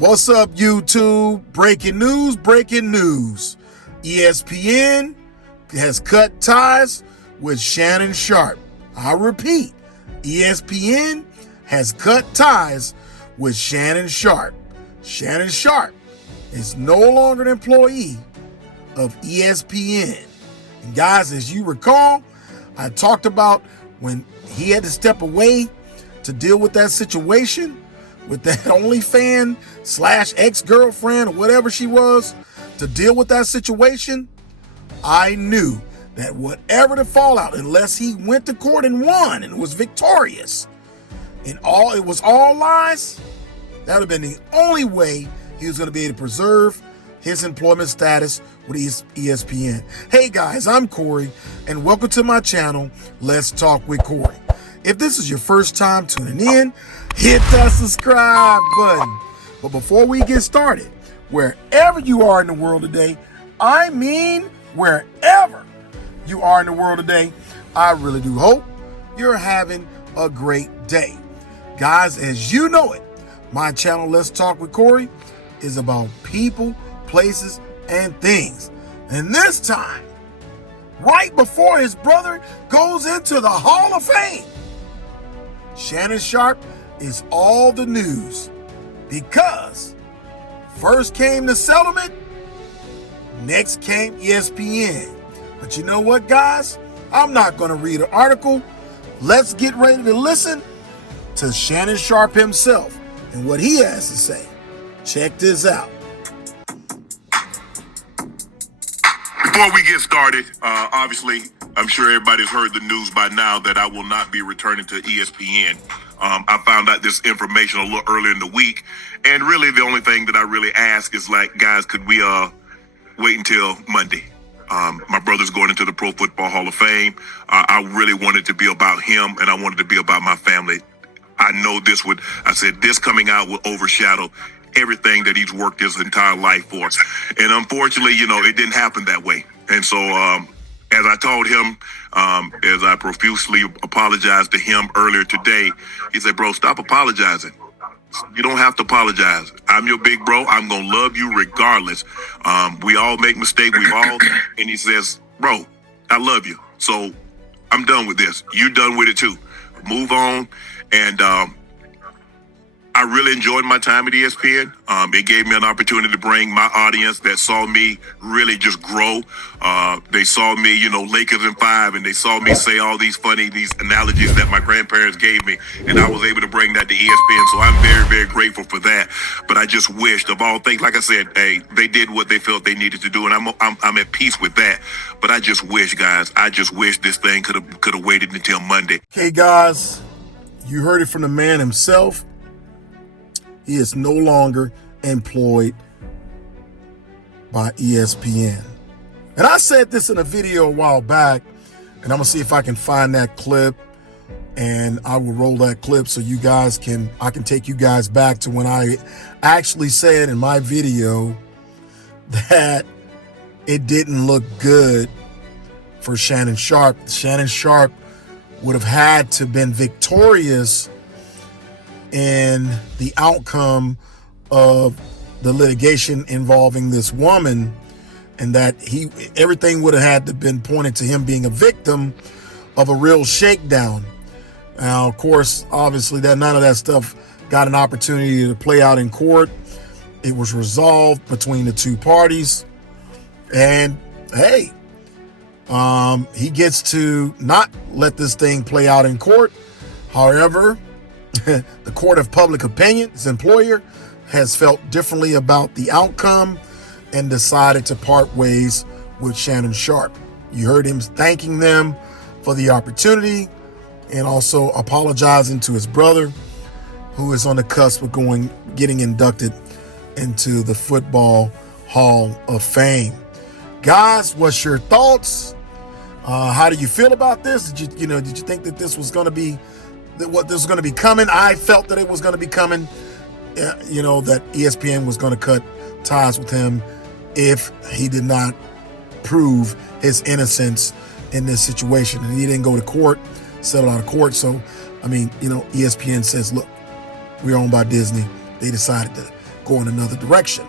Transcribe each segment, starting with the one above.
What's up, YouTube? Breaking news, breaking news. ESPN has cut ties with Shannon Sharpe. I repeat, ESPN has cut ties with Shannon Sharpe. Shannon Sharpe is no longer an employee of ESPN. And guys, as you recall, I talked about when he had to step away to deal with that situation with that OnlyFan / ex-girlfriend or whatever she was, to deal with that situation. I knew that whatever the fallout, unless he went to court and won and was victorious, and it was all lies, that would have been the only way he was going to be able to preserve his employment status with ESPN. Hey guys, I'm Corey, and welcome to my channel, Let's Talk with Corey. If this is your first time tuning in, hit that subscribe button. But before we get started, wherever you are in the world today, I mean wherever you are in the world today, I really do hope you're having a great day. Guys, as you know it, my channel, Let's Talk with Corey, is about people, places, and things. And this time, right before his brother goes into the Hall of Fame, Shannon Sharpe is all the news, because first came the settlement, next came ESPN. But you know what, guys? I'm not going to read an article. Let's get ready to listen to Shannon Sharpe himself and what he has to say. Check this out. Before we get started, obviously, I'm sure everybody's heard the news by now that I will not be returning to ESPN. I found out this information a little earlier in the week, and really the only thing that I really ask is, like, guys, could we wait until Monday? My brother's going into the Pro Football Hall of Fame. I really wanted to be about him, and I wanted to be about my family. I know this coming out will overshadow everything that he's worked his entire life for. And unfortunately, it didn't happen that way. And so, as I told him, as I profusely apologized to him earlier today, he said, "Bro, stop apologizing. You don't have to apologize. I'm your big bro. I'm going to love you regardless. We all make mistakes. And he says, "Bro, I love you. So I'm done with this. You're done with it too. Move on." And, I really enjoyed my time at ESPN. It gave me an opportunity to bring my audience that saw me really just grow. They saw me, Lakers in 5, and they saw me say all these analogies that my grandparents gave me, and I was able to bring that to ESPN. So I'm very, very grateful for that. But I just wished, of all things, like I said, hey, they did what they felt they needed to do, and I'm at peace with that. But I just wish, guys, this thing could have waited until Monday. Okay, guys, you heard it from the man himself. He is no longer employed by ESPN. And I said this in a video a while back, and I'm going to see if I can find that clip, and I will roll that clip so I can take you guys back to when I actually said in my video that it didn't look good for Shannon Sharpe. Shannon Sharpe would have had to have been victorious in the outcome of the litigation involving this woman, and that everything would have had to been pointed to him being a victim of a real shakedown. Now, of course, obviously, that none of that stuff got an opportunity to play out in court. It was resolved between the two parties, and hey, he gets to not let this thing play out in court. However, the court of public opinion, his employer, has felt differently about the outcome and decided to part ways with Shannon Sharpe. You heard him thanking them for the opportunity and also apologizing to his brother, who is on the cusp of getting inducted into the Football Hall of Fame. Guys, what's your thoughts? How do you feel about this? Did you think that this was going to be what this was going to be coming? I felt that it was going to be coming, that ESPN was going to cut ties with him if he did not prove his innocence in this situation. And he didn't go to court, settle out of court. So, ESPN says, look, we're owned by Disney. They decided to go in another direction.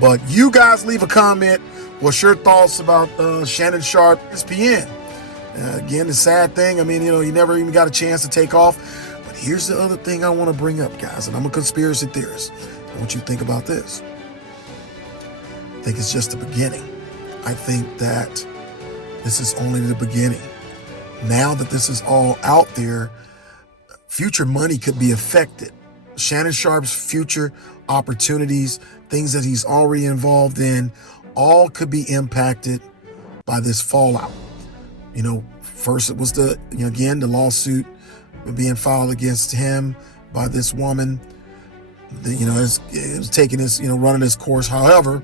But you guys leave a comment. What's your thoughts about Shannon Sharpe, ESPN? Again, the sad thing, I mean, you never even got a chance to take off. But here's the other thing I want to bring up, guys, and I'm a conspiracy theorist. I want you to think about this. I think it's just the beginning. I think that this is only the beginning. Now that this is all out there, future money could be affected. Shannon Sharpe's future opportunities, things that he's already involved in, all could be impacted by this fallout. First it was the lawsuit being filed against him by this woman. It was taking this, running its course. However,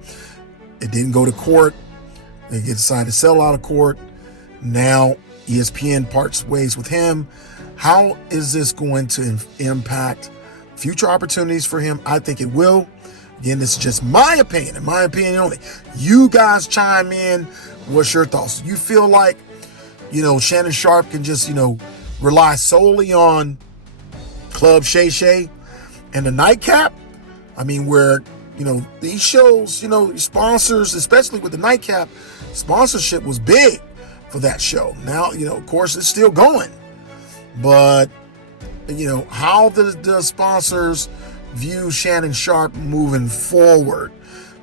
it didn't go to court. They decided to settle out of court. Now ESPN parts ways with him. How is this going to impact future opportunities for him? I think it will. Again, this is just my opinion, and my opinion only. You guys chime in. What's your thoughts? You feel like, Shannon Sharpe can just, rely solely on Club Shay Shay and the Nightcap? I mean, where, these shows, sponsors, especially with the Nightcap, sponsorship was big for that show. Now, of course, it's still going. But, how the sponsors view Shannon Sharpe moving forward?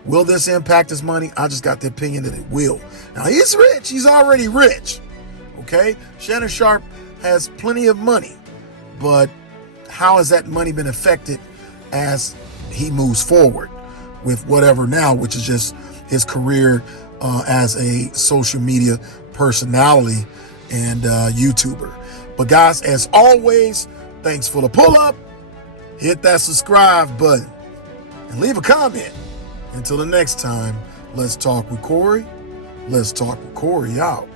Will this impact his money? I just got the opinion that it will. Now, he's rich. He's already rich. Okay? Shannon Sharpe has plenty of money. But how has that money been affected as he moves forward with whatever now, which is just his career as a social media personality and YouTuber? But guys, as always, thanks for the pull-up. Hit that subscribe button and leave a comment. Until the next time, let's talk with Corey. Let's talk with Corey out.